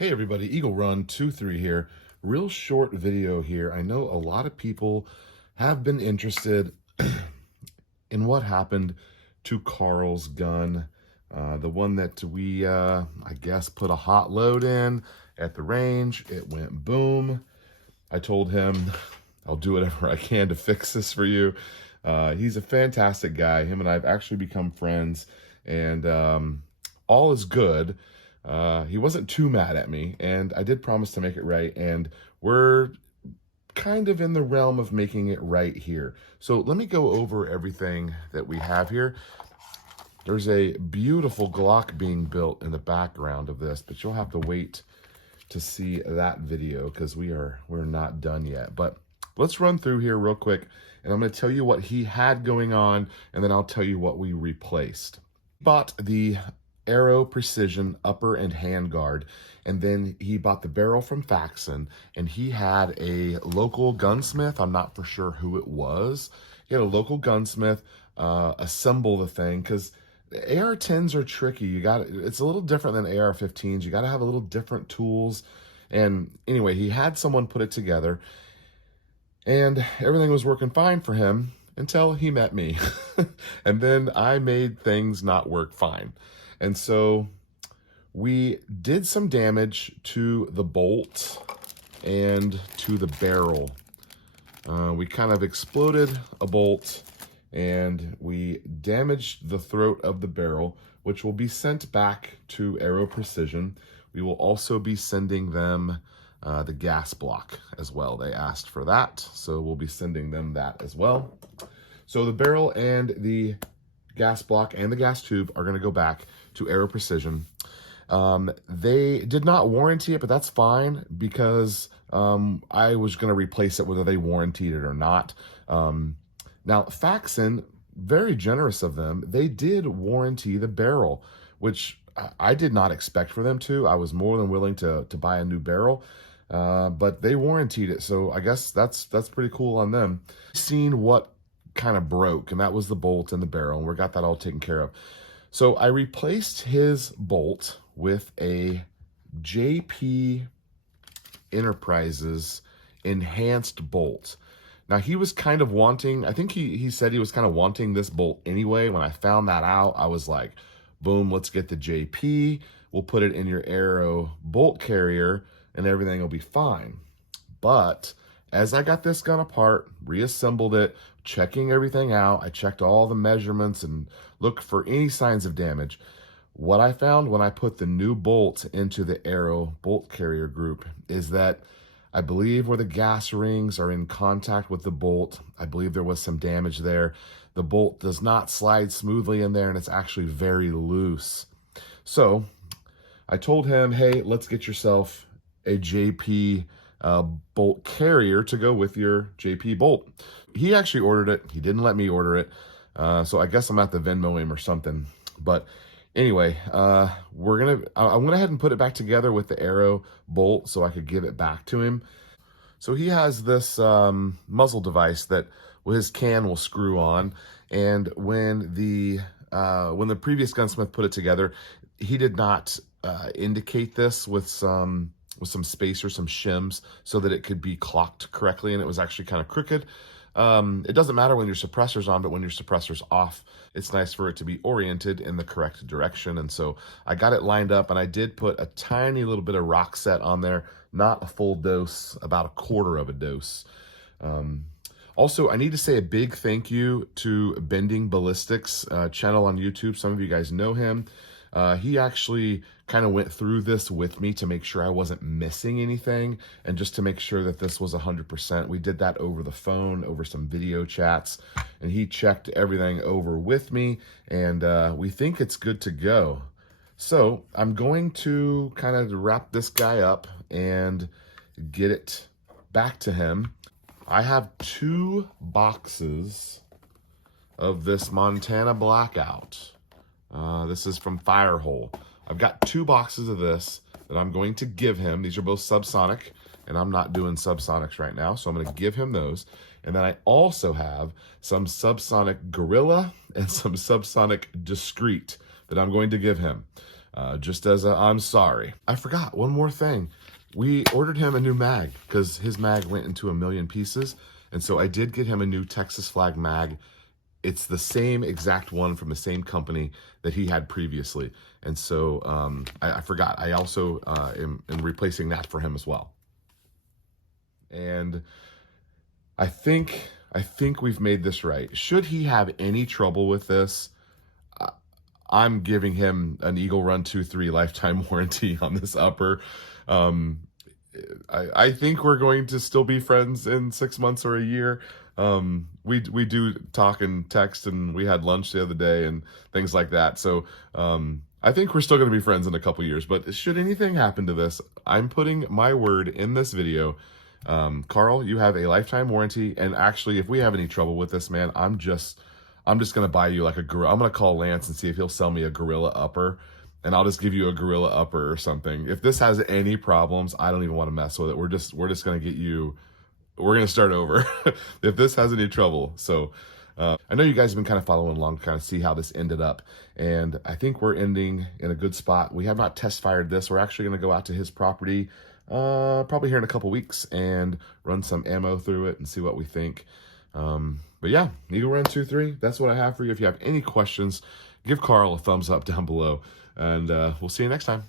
Hey everybody, Eagle Run 23 here. Real short video here. I know a lot of people have been interested in what happened to Carl's gun. The one that we, I guess, put a hot load in at the range. It went boom. I told him I'll do whatever I can to fix this for you. He's a fantastic guy. Him and I have actually become friends, and all is good. He wasn't too mad at me, and I did promise to make it right, and we're kind of in the realm of making it right here. So let me go over everything that we have here. There's a beautiful Glock being built in the background of this, but you'll have to wait to see that video because we're not done yet. But let's run through here real quick, and I'm going to tell you what he had going on, and then I'll tell you what we replaced. Bought the Arrow Precision upper and hand guard, and then he bought the barrel from Faxon, and he had a local gunsmith. I'm not for sure who it was. He had a local gunsmith assemble the thing, because AR-10s are tricky. It's a little different than AR-15s. You got to have a little different tools. And anyway, he had someone put it together, and everything was working fine for him until he met me. And then I made things not work fine. And so we did some damage to the bolt and to the barrel. We kind of exploded a bolt, and we damaged the throat of the barrel, which will be sent back to Arrow Precision. We will also be sending them the gas block as well. They asked for that, so we'll be sending them that as well. So the barrel and the gas block and the gas tube are going to go back to Arrow Precision. They did not warranty it, but that's fine, because I was going to replace it whether they warranted it or not. Now, Faxon, very generous of them, they did warranty the barrel, which I did not expect for them to. I was more than willing to buy a new barrel, but they warrantied it, so I guess that's pretty cool on them. Seen what kind of broke, and that was the bolt and the barrel, and we got that all taken care of. So I replaced his bolt with a JP Enterprises enhanced bolt. Now, he was kind of wanting, I think he said he was kind of wanting this bolt anyway. When I found that out, I was like, boom, let's get the JP. We'll put it in your Arrow bolt carrier, and everything will be fine. But as I got this gun apart, reassembled it, checking everything out, I checked all the measurements and looked for any signs of damage. What I found when I put the new bolt into the Arrow bolt carrier group is that I believe where the gas rings are in contact with the bolt, I believe there was some damage there. The bolt does not slide smoothly in there, and it's actually very loose. So I told him, hey, let's get yourself a JP bolt carrier to go with your JP bolt. He actually ordered it. He didn't let me order it. So I guess I'm at the Venmo him or something. But anyway, I went ahead and put it back together with the Arrow bolt so I could give it back to him. So he has this muzzle device that his can will screw on. And when the previous gunsmith put it together, he did not indicate this with some spacer, some shims, so that it could be clocked correctly, and it was actually kind of crooked. It doesn't matter when your suppressor's on, but when your suppressor's off, it's nice for it to be oriented in the correct direction. And so I got it lined up, and I did put a tiny little bit of rock set on there, not a full dose, about a quarter of a dose. Also, I need to say a big thank you to Bending Ballistics channel on YouTube. Some of you guys know him. He actually kind of went through this with me to make sure I wasn't missing anything, and just to make sure that this was 100%. We did that over the phone, over some video chats, and he checked everything over with me, and we think it's good to go. So I'm going to kind of wrap this guy up and get it back to him. I have 2 boxes of this Montana Blackout. This is from Firehole. I've got 2 boxes of this that I'm going to give him. These are both subsonic, and I'm not doing subsonics right now, so I'm going to give him those. And then I also have some subsonic Gorilla and some subsonic Discreet that I'm going to give him. just as a I'm sorry. I forgot one more thing. We ordered him a new mag because his mag went into 1,000,000 pieces. And so I did get him a new Texas flag mag. It's the same exact one from the same company that he had previously. And so I forgot. I also am replacing that for him as well. And I think we've made this right. Should he have any trouble with this, I'm giving him an Eagle Run 2-3 lifetime warranty on this upper. I think we're going to still be friends in 6 months or a year. We do talk and text, and we had lunch the other day and things like that. So I think we're still going to be friends in a couple years. But should anything happen to this, I'm putting my word in this video. Carl, you have a lifetime warranty, and actually, if we have any trouble with this, man, I'm just gonna buy you like a gorilla. I'm gonna call Lance and see if he'll sell me a gorilla upper, and I'll just give you a gorilla upper or something. If this has any problems, I don't even want to mess with it. We're just gonna get you. We're gonna start over if this has any trouble. So I know you guys have been kind of following along to kind of see how this ended up, and I think we're ending in a good spot. We have not test fired this. We're actually gonna go out to his property probably here in a couple weeks and run some ammo through it and see what we think. But yeah, Eagle Run 2-3, that's what I have for you. If you have any questions, give Carl a thumbs up down below, and we'll see you next time.